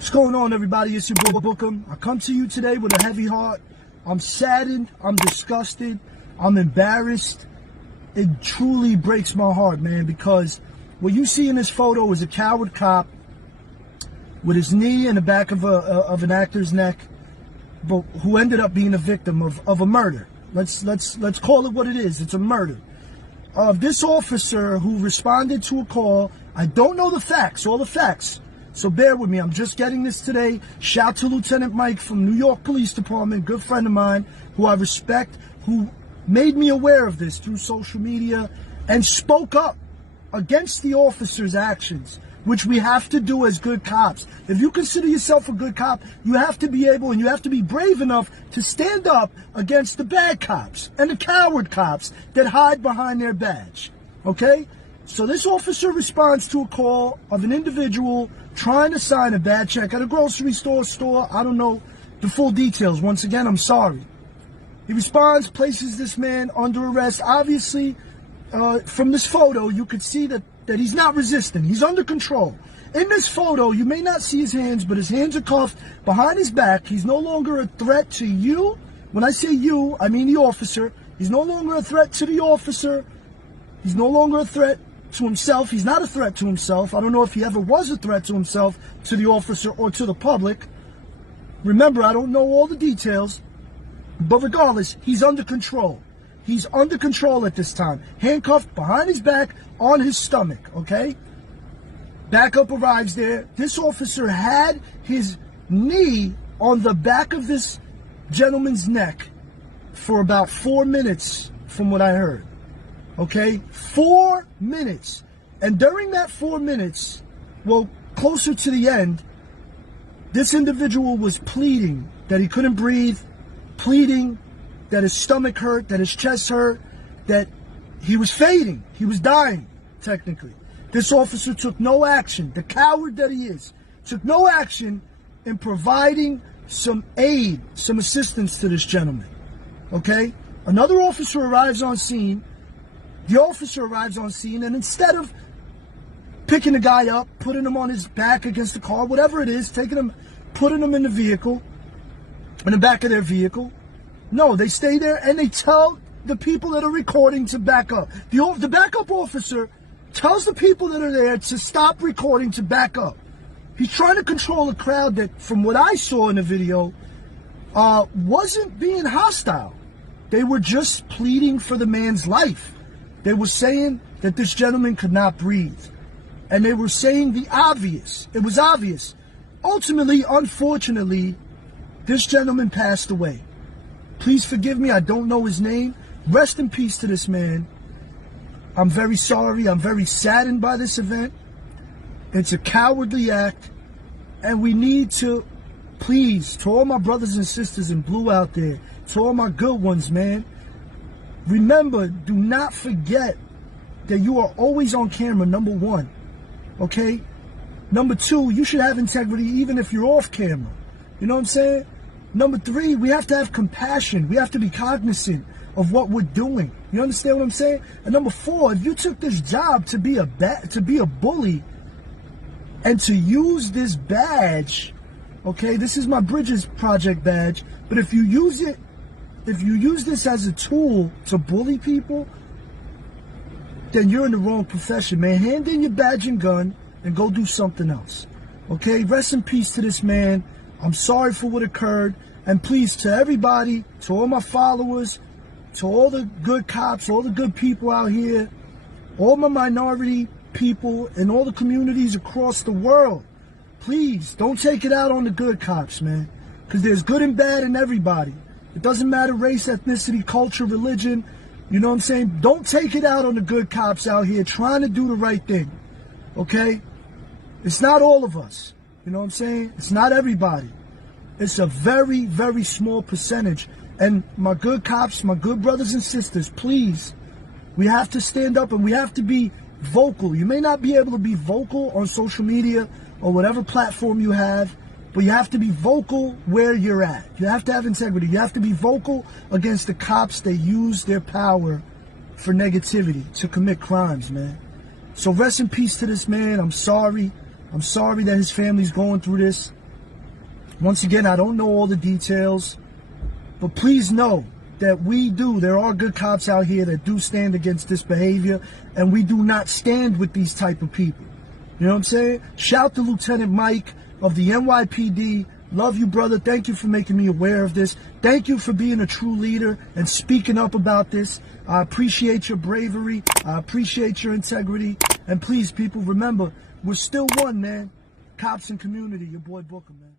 What's going on, everybody? It's your boy Bookham. I come to you today with a heavy heart. I'm saddened, I'm disgusted, I'm embarrassed. It truly breaks my heart, man, because what you see in this photo is a coward cop with his knee in the back of an actor's neck, but who ended up being a victim of a murder. Let's call it what it is. It's a murder. This officer who responded to a call, I don't know the facts, all the facts. So bear with me, I'm just getting this today. Shout to Lieutenant Mike from New York Police Department, good friend of mine, who I respect, who made me aware of this through social media and spoke up against the officer's actions, which we have to do as good cops. If you consider yourself a good cop, you have to be able and you have to be brave enough to stand up against the bad cops and the coward cops that hide behind their badge, okay? So this officer responds to a call of an individual trying to sign a bad check at a grocery store. I don't know the full details. Once again, I'm sorry. He responds, places this man under arrest. Obviously, from this photo, you could see that he's not resisting. He's under control. In this photo, you may not see his hands, but his hands are cuffed behind his back. He's no longer a threat to you. When I say you, I mean the officer. He's no longer a threat to the officer. He's no longer a threat to himself. He's not a threat to himself. I don't know if he ever was a threat to himself, to the officer, or to the public. Remember, I don't know all the details, but regardless, he's under control. He's under control at this time. Handcuffed behind his back, on his stomach, okay? Backup arrives there. This officer had his knee on the back of this gentleman's neck for about 4 minutes, from what I heard. Okay, 4 minutes. And during that 4 minutes, well, closer to the end, this individual was pleading that he couldn't breathe, pleading that his stomach hurt, that his chest hurt, that he was fading, he was dying, technically. This officer took no action, the coward that he is, took no action in providing some aid, some assistance to this gentleman. Okay? Another officer arrives on scene. The officer arrives on scene, and instead of picking the guy up, putting him on his back against the car, whatever it is, taking him, putting him in the vehicle, in the back of their vehicle, no, they stay there and they tell the people that are recording to back up. The backup officer tells the people that are there to stop recording, to back up. He's trying to control a crowd that, from what I saw in the video, wasn't being hostile. They were just pleading for the man's life. They were saying that this gentleman could not breathe. And they were saying the obvious. It was obvious. Ultimately, unfortunately, this gentleman passed away. Please forgive me, I don't know his name. Rest in peace to this man. I'm very sorry. I'm very saddened by this event. It's a cowardly act. And we need to, please, to all my brothers and sisters in blue out there, to all my good ones, man, remember, do not forget that you are always on camera, number one, okay? Number two, you should have integrity even if you're off camera. You know what I'm saying? Number three, we have to have compassion. We have to be cognizant of what we're doing. You understand what I'm saying? And number four, if you took this job to be a bully and to use this badge, okay, this is my Bridges Project badge, but if you use it, if you use this as a tool to bully people, then you're in the wrong profession, man. Hand in your badge and gun and go do something else. Okay? Rest in peace to this man. I'm sorry for what occurred. And please, to everybody, to all my followers, to all the good cops, all the good people out here, all my minority people in all the communities across the world, please don't take it out on the good cops, man. Because there's good and bad in everybody. It doesn't matter race, ethnicity, culture, religion. You know what I'm saying? Don't take it out on the good cops out here trying to do the right thing. Okay? It's not all of us. You know what I'm saying? It's not everybody. It's a very, very small percentage. And my good cops, my good brothers and sisters, please, we have to stand up and we have to be vocal. You may not be able to be vocal on social media or whatever platform you have, but you have to be vocal where you're at. You have to have integrity. You have to be vocal against the cops that use their power for negativity, to commit crimes, man. So rest in peace to this man. I'm sorry. I'm sorry that his family's going through this. Once again, I don't know all the details, but please know that there are good cops out here that do stand against this behavior, and we do not stand with these type of people. You know what I'm saying? Shout to Lieutenant Mike of the NYPD. Love you, brother. Thank you for making me aware of this. Thank you for being a true leader and speaking up about this. I appreciate your bravery. I appreciate your integrity. And please, people, remember, we're still one, man. Cops and community. Your boy Booker, man.